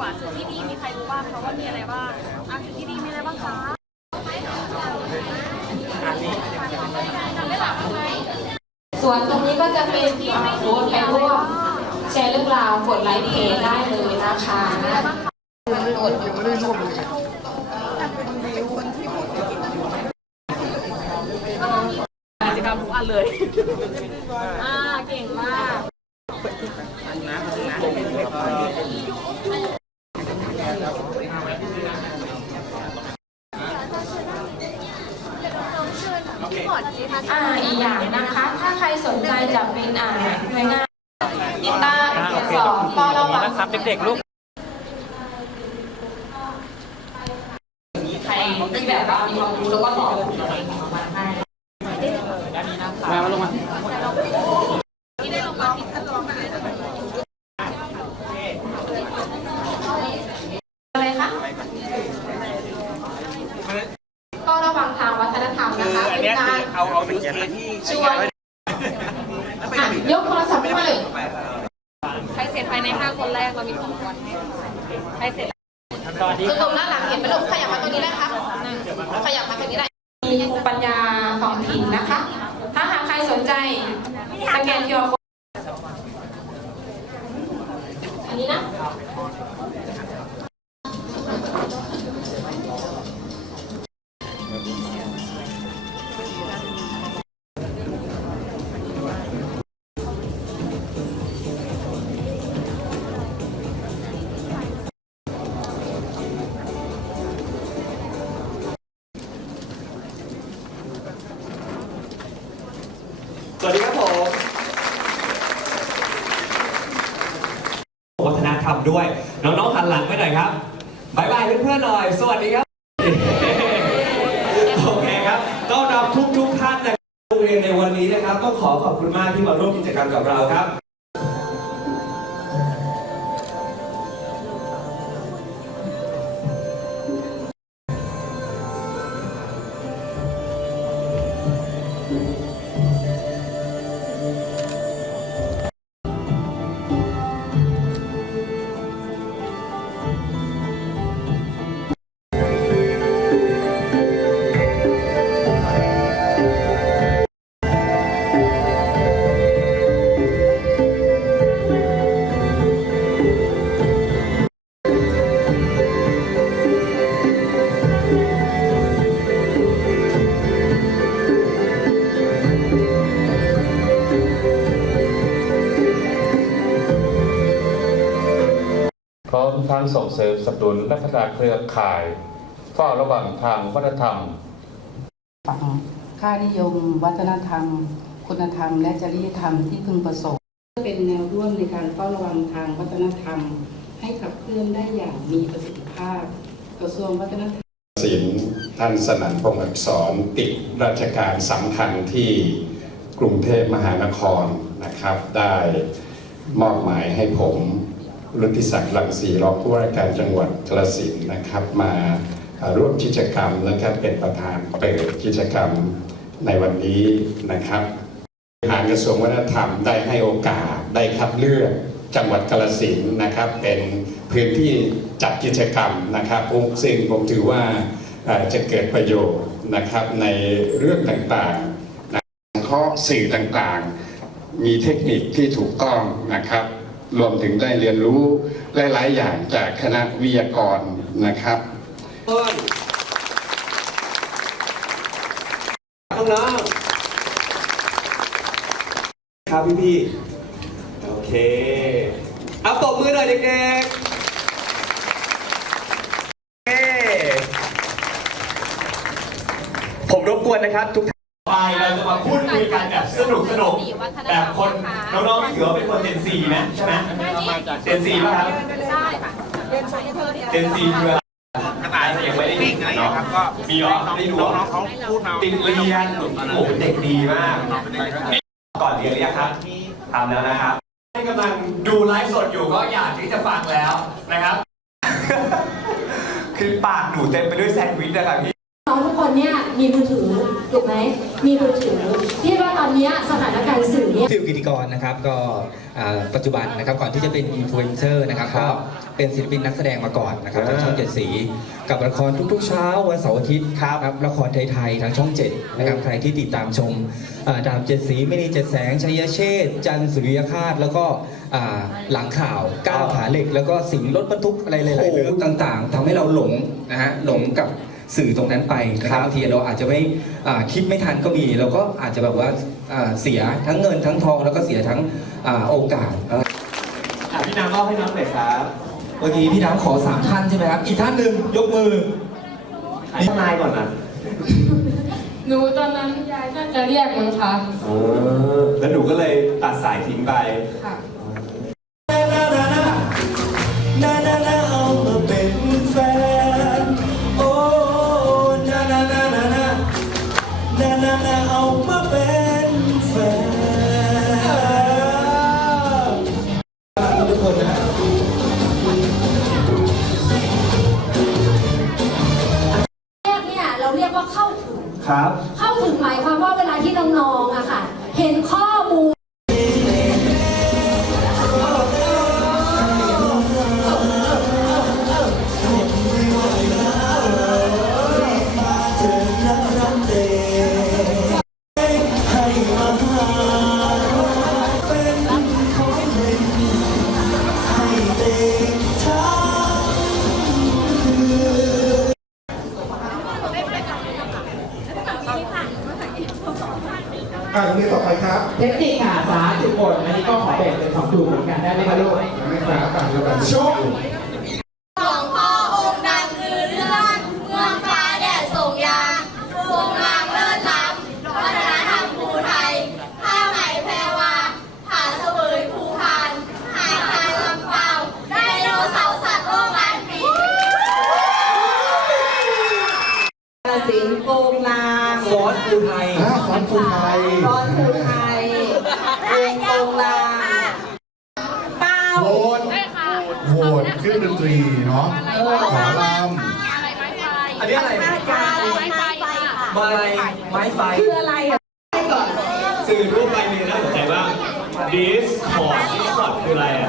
กว่าจุดที่ดีมีใครรู้บ้างคะว่ามีอะไรบ้างอะจุดที่ดีมีอะไรบ้างคะส่วนตรงนี้ก็จะเป็นโพสไปร่วมแชร์เรื่องราวกดไลค์เพจได้เลยนะคะกิจกรรมทุกอันเลย อ่า เก่งมาก อ่าอีกอย่างนะคะ ถ้าใครสนใจจะเป็นอ่าหน่วยงานติดตามตรวจสอบเฝ้าระวังนะครับเด็กๆลูกใครที่แบบว่ามีความรู้แล้วก็บอกอะไรของมันให้มามาลงมา ที่ได้ลงมาที่ขั้นตอนไหน อะไรคะก็ระวังทางวัฒนธรรมนะคะเป็นการ เอาเอาเป็นเคสที่ชวนอะยกโทรศัพท์ขึ้นมาเลยใครเสร็จภายใน 5 คนแรกเรามีของรางวัลให้ใครเสร็จสวัสดีคือตรงด้านหลังเห็นไหมลูก สวัสดีครับผมวัฒนธรรมด้วย น้องๆหันหลังไปหน่อยครับบายบายเพื่อนๆหน่อย สวัสดีครับ โอเคครับต้อนรับทุกๆท่านนะครับโรงเรียนในวันนี้นะครับ ก็ขอขอบคุณมากที่มาร่วมกิจกรรมกับเราครับ พร้อมทั้งส่งเสริมสนับสนุนและพัฒนาเครือข่ายเฝ้าระวังทางวัฒนธรรม ค่านิยม วัฒนธรรม คุณธรรม และจริยธรรมที่พึงประสงค์เป็นแนวร่วมในการเฝ้าระวังทางวัฒนธรรม ให้ขับเคลื่อนได้อย่างมีประสิทธิภาพ กระทรวงวัฒนธรรมศิลป์ท่านสนั่นพงศ์อักษรติดราชการสำคัญที่กรุงเทพมหานครนะครับ ได้มอบหมายให้ผม รุทธิศักดิ์รังสีรองผู้ว่าการจังหวัดกระสินนะครับ มาร่วมกิจกรรมและก็เป็นประธานเปิดกิจกรรมในวันนี้นะครับทางกระทรวงวัฒนธรรมได้ให้โอกาสได้คัดเลือกจังหวัดกาฬสินนะครับ เป็นพื้นที่จัดกิจกรรมนะครับซึ่งผมถือว่าจะเกิดประโยชน์นะครับในเรื่องต่างๆนะเคราะห์สื่อต่างๆ มีเทคนิคที่ถูกต้องนะครับ รวมถึงได้เรียนรู้หลาย ๆ อย่างจากคณะวิทยากรนะครับน้องๆครับพี่ๆโอเคเอาตบมือหน่อยเด็กๆเย้ผมรบกวนนะครับทุกท่าน ไปเราจะมาพูดคุยกันแบบสนุกสนุกๆแบบคนน้องๆที่ถือว่าเป็นคนเจนซีนะใช่ไหมเจนซีป่ะครับใช่ค่ะเจนซีคืออะไรอาจจะยังไม่ได้วิ่งอะไรครับก็มีเหรอได้ดูน้องเขาพูดมาติดเรียนโอ้โหเด็กดีมากนี่ก่อนเรียนหรือยังครับทำแล้วนะครับที่กำลังดูไลฟ์สดอยู่ก็อยากที่จะฟังแล้วนะครับ คือปากหนูเต็มไปด้วยแซนด์วิชนะครับพี่น้องทุกคนคนเนี้ยมีมือถือ ถูกไหมมีมือถือพี่ว่าตอนเนี้ยสถานการณ์สื่อเนี่ย ฟิลกิติกรนะครับก็อ่าปัจจุบันนะครับก่อนที่จะเป็นอินฟลูเอนเซอร์นะครับก็เป็นศิลปินนักแสดงมาก่อนนะครับทางช่องเจ็ดสี กับละครทุกๆเช้าวันเสาร์อาทิตย์ครับละครไทยๆทางช่องเจ็ดนะครับใครที่ติดตามชมอ่าดาบเจ็ดสีไม่นีเจ็ดแสงชัยเชษฐ์จันทร์สุริยคาตแล้วก็อ่าหลังข่าวก้าวขาเหล็ก แล้วก็สิงห์รถบรรทุกอะไรหลายๆเรื่องต่างๆทำให้เราหลงนะฮะหลงกับ สื่อตรงนั้นไปนะครับบางทีเราอาจจะไม่อ่าคิดไม่ทันก็มี เราก็อาจจะแบบว่าอ่าเสียทั้งเงินทั้งทองแล้วก็เสียทั้งอ่าโอกาสอะพี่น้ำมอบให้น้องหน่อยครับเมื่อกี้พี่น้ำขอสามท่านใช่ไหมครับ อีกท่านหนึ่งยกมือนี่นายก่อนนะหนูตอนนั้นยายน่าจะเรียกมั้งคะเออแล้วหนูก็เลยตัดสายทิ้งไปค่ะ caso, ครับต่างกันแบบช่วงหลวงพ่อองค์ดำคือเรื่องเมืองฟ้าแดดส่งยาวงงามเลิศล้ำวัฒนธรรมภูไทยผ้าไหมแพรวาผาเสวยภูพานหาดทานลำเปาไดโนเสาร์สัตว์โลกล้านปีสิงโกงลางฟอสภูไทยอ่าฟอนฟูไทยตอนภูไทยโกงโกงลางเป้า โหวต โหวตเครื่องดนตรีเนาะหมอลอันนี้อะไรไม้ไฟค่ะมาลัยไม้ไฟคืออะไรอะสื่อรูปใบหนึ่งน่าสนใจว่าก Discord Discord คืออะไรอะ